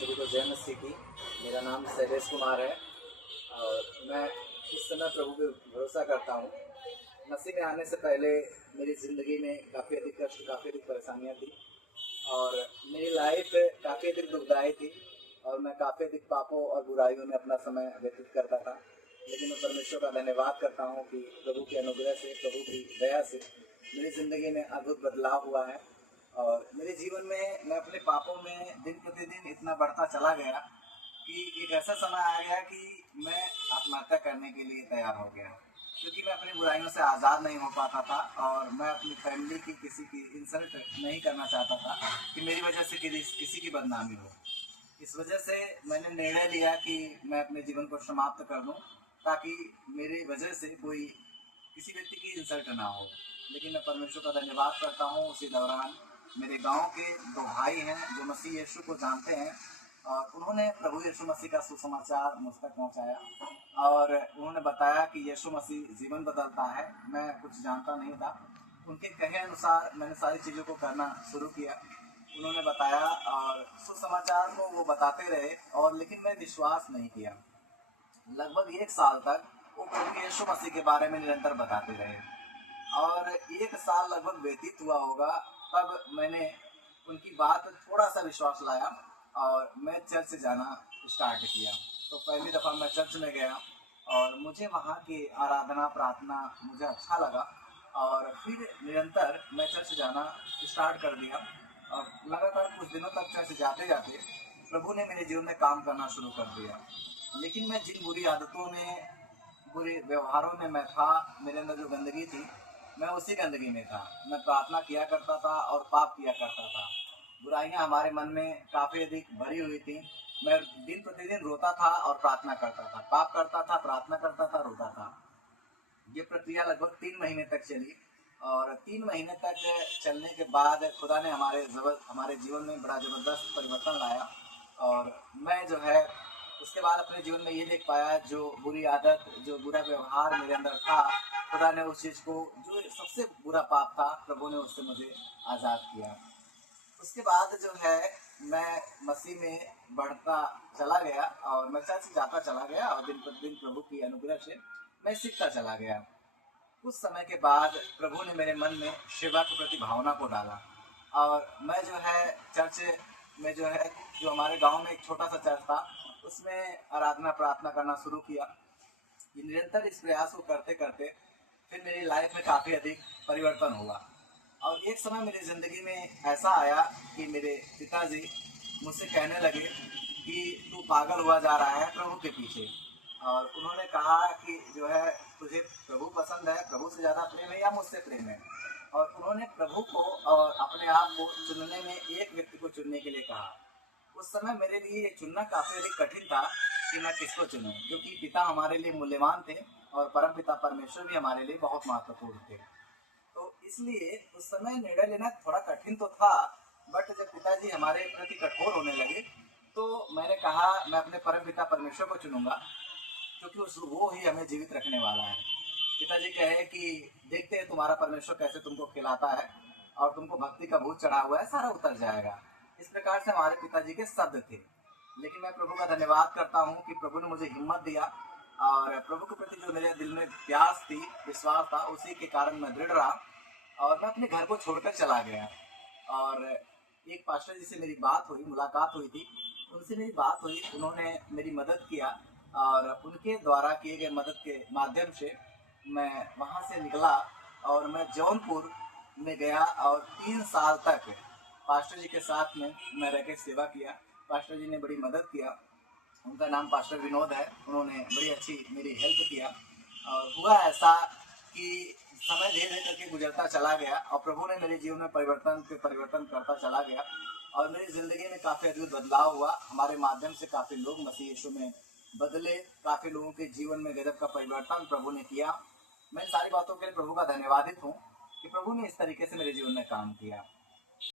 सभी को जय मसीह की। मेरा नाम शैलेश कुमार है और मैं इस समय प्रभु पे भरोसा करता हूँ। मसीह में आने से पहले मेरी ज़िंदगी में काफ़ी अधिक कष्ट, काफ़ी अधिक परेशानियाँ थी और मेरी लाइफ काफ़ी अधिक दुखदायी थी और मैं काफ़ी अधिक पापों और बुराइयों में अपना समय व्यतीत करता था। लेकिन मैं परमेश्वर का धन्यवाद करता हूँ कि प्रभु के अनुग्रह से, प्रभु की दया से मेरी ज़िंदगी में अद्भुत बदलाव हुआ है और मेरे जीवन में मैं अपने पापों में दिन प्रतिदिन इतना बढ़ता चला गया कि एक ऐसा समय आ गया कि मैं आत्महत्या करने के लिए तैयार हो गया, क्योंकि मैं अपनी बुराइयों से आज़ाद नहीं हो पाता था और मैं अपनी फैमिली की किसी की इंसल्ट नहीं करना चाहता था कि मेरी वजह से किसी की बदनामी हो। इस वजह से मैंने निर्णय लिया कि मैं अपने जीवन को समाप्त कर दूं ताकि मेरी वजह से कोई किसी व्यक्ति की इंसल्ट ना हो। लेकिन मैं परमेश्वर का धन्यवाद करता हूँ, उसी दौरान मेरे गांव के दो भाई हैं जो मसीह यीशु को जानते हैं और उन्होंने प्रभु यीशु मसीह का सुसमाचार मुझ तक पहुँचाया और उन्होंने बताया कि यीशु मसीह जीवन बदलता है। मैं कुछ जानता नहीं था, उनके कहे अनुसार मैंने सारी चीज़ों को करना शुरू किया। उन्होंने बताया और सुसमाचार को वो बताते रहे और लेकिन मैं विश्वास नहीं किया। लगभग 1 साल तक वो प्रभु यीशु मसीह के बारे में निरंतर बताते रहे और 1 साल लगभग व्यतीत हुआ होगा, तब मैंने उनकी बात पर थोड़ा सा विश्वास लाया और मैं चर्च जाना स्टार्ट किया। तो पहली दफ़ा मैं चर्च में गया और मुझे वहाँ की आराधना प्रार्थना मुझे अच्छा लगा और फिर निरंतर मैं चर्च जाना स्टार्ट कर दिया और लगातार कुछ दिनों तक चर्च जाते जाते प्रभु ने मेरे जीवन में काम करना शुरू कर दिया। लेकिन मैं जिन बुरी आदतों में, बुरे व्यवहारों में मैं था, मेरे अंदर जो गंदगी थी, मैं उसी गंदगी में था। मैं प्रार्थना किया करता था और पाप किया करता था। बुराइयां हमारे मन में काफ़ी अधिक भरी हुई थी। मैं दिन प्रतिदिन रोता था और प्रार्थना करता था, पाप करता था, प्रार्थना करता था, रोता था। ये प्रक्रिया लगभग 3 महीने तक चली और 3 महीने तक चलने के बाद खुदा ने हमारे जीवन में बड़ा ज़बरदस्त परिवर्तन लाया और मैं जो है उसके बाद अपने जीवन में ये देख पाया, जो बुरी आदत, जो बुरा व्यवहार मेरे अंदर था, खुदा ने उस चीज़ को, जो सबसे बुरा पाप था, प्रभु ने उससे मुझे आज़ाद किया। उसके बाद जो है मैं मसीह में बढ़ता चला गया और मैं चर्च जाता चला गया और दिन प्रतिदिन प्रभु की अनुग्रह से मैं सीखता चला गया। कुछ समय के बाद प्रभु ने मेरे मन में सेवा के प्रति भावना को डाला और मैं जो है चर्च में जो हमारे गांव में एक छोटा सा चर्च था, उसमें आराधना प्रार्थना करना शुरू किया। निरंतर इस प्रयास को करते करते फिर मेरी लाइफ में काफ़ी अधिक परिवर्तन हुआ और एक समय मेरी ज़िंदगी में ऐसा आया कि मेरे पिताजी मुझसे कहने लगे कि तू पागल हुआ जा रहा है प्रभु के पीछे। और उन्होंने कहा कि जो है तुझे प्रभु पसंद है, प्रभु से ज़्यादा प्रेम है या मुझसे प्रेम है। और उन्होंने प्रभु को और अपने आप को चुनने में एक व्यक्ति को चुनने के लिए कहा। उस समय मेरे लिए ये चुनना काफ़ी अधिक कठिन था कि मैं किसको चुनूं, क्योंकि पिता हमारे लिए मूल्यवान थे और परम पिता परमेश्वर भी हमारे लिए बहुत महत्वपूर्ण थे। तो इसलिए उस समय निर्णय लेना थोड़ा कठिन तो था, बट जब पिताजी हमारे प्रति कठोर होने लगे तो मैंने कहा मैं अपने परम पिता परमेश्वर को चुनूंगा, क्योंकि वो ही हमें जीवित रखने वाला है। पिताजी कहे कि देखते हैं तुम्हारा परमेश्वर कैसे तुमको खिलाता है और तुमको भक्ति का भूत चढ़ा हुआ है, सारा उतर जाएगा। इस प्रकार से हमारे पिताजी के शब्द थे। लेकिन मैं प्रभु का धन्यवाद करता हूँ कि प्रभु ने मुझे हिम्मत दिया और प्रभु के प्रति जो मेरे दिल में प्यास थी, विश्वास था, उसी के कारण मैं दृढ़ रहा और मैं अपने घर को छोड़कर चला गया। और एक पास्टर जी से मेरी बात हुई, मुलाकात हुई थी, उनसे मेरी बात हुई, उन्होंने मेरी मदद किया और उनके द्वारा किए गए मदद के माध्यम से मैं वहाँ से निकला और मैं जौनपुर में गया और 3 साल तक पास्टर जी के साथ में मैं रह के सेवा किया। पास्टर जी ने बड़ी मदद किया, उनका नाम पास्टर विनोद है, उन्होंने बड़ी अच्छी मेरी हेल्प किया। और हुआ ऐसा कि समय धीरे धीरे करके गुजरता चला गया और प्रभु ने मेरे जीवन में परिवर्तन पे परिवर्तन करता चला गया और मेरी ज़िंदगी में काफ़ी अद्भुत बदलाव हुआ। हमारे माध्यम से काफ़ी लोग मसीह यीशु में बदले, काफ़ी लोगों के जीवन में गजब का परिवर्तन प्रभु ने किया। मैं इन सारी बातों के लिए प्रभु का धन्यवादित हूँ कि प्रभु ने इस तरीके से मेरे जीवन में काम किया।